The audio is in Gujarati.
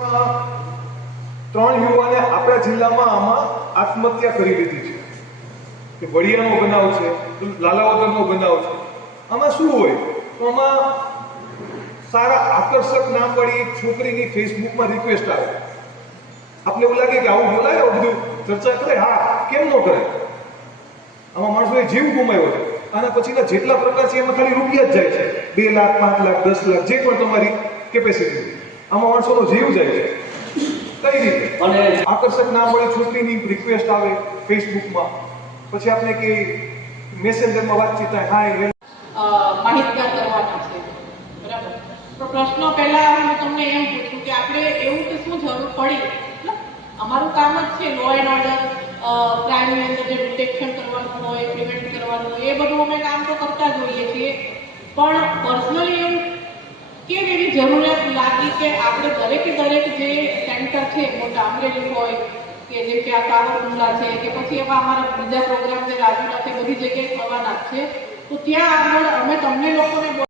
ત્રણ યુવાને આપણા જિલ્લામાં આમાં આત્મહત્યા કરી લીધી છે. વડિયાનો બનાવ છે, લાલાવદરનો બનાવ છે. આમાં શું હોય તો આમાં સારા આકર્ષક નામવાળી એક છોકરીની ફેસબુકમાં રિક્વેસ્ટ આવે. આપણે એવું લાગે કે આવું બોલાય, આવું બધું ચર્ચા કરે. હા, કેમ ન કરે? આમાં માણસોએ જીવ ગુમાવ્યો છે. આના પછીના જેટલા પ્રકાર છે એમાં ખાલી રૂપિયા જ જાય છે. 2 લાખ, 5 લાખ, 10 લાખ, જે પણ તમારી કેપેસિટી, આમાં માણસોનો જીવ જાય છે. કઈ રીતે? અને આકર્ષક નામવાળી છોકરીની રિક્વેસ્ટ આવે ફેસબુકમાં, પછી આપણે કે મેસેન્જરમાં વાતચીત થાય, હાય માહિતગાર કરવાના છે. બરાબર. તો પ્રશ્ન પહેલા હું તમને એમ પૂછું કે આપણે એવું કે શું જરૂર પડી? અમારું કામ જ છે લો એન્ડ ઓર્ડર, ક્રાઇમની અંદર જે ડિટેક્શન કરવાનું હોય, પ્રિવેન્ટ કરવાનું હોય, એ બધું અમે કામ તો કરતા જ હોઈએ છીએ. પણ પર્સનલી એવું કેમ એવી જરૂરિયાત લાગી કે આપણે દરેકે દરેક જે સેન્ટર છે, મોટા અમરેલી હોય કે જેમ કે આ સાવરકુંડલા છે કે પછી એવા અમારા બીજા પ્રોગ્રામ જે રાજુલા છે, બધી જગ્યાએ થવાના છે, તો ત્યાં આગળ અમે તમને લોકોને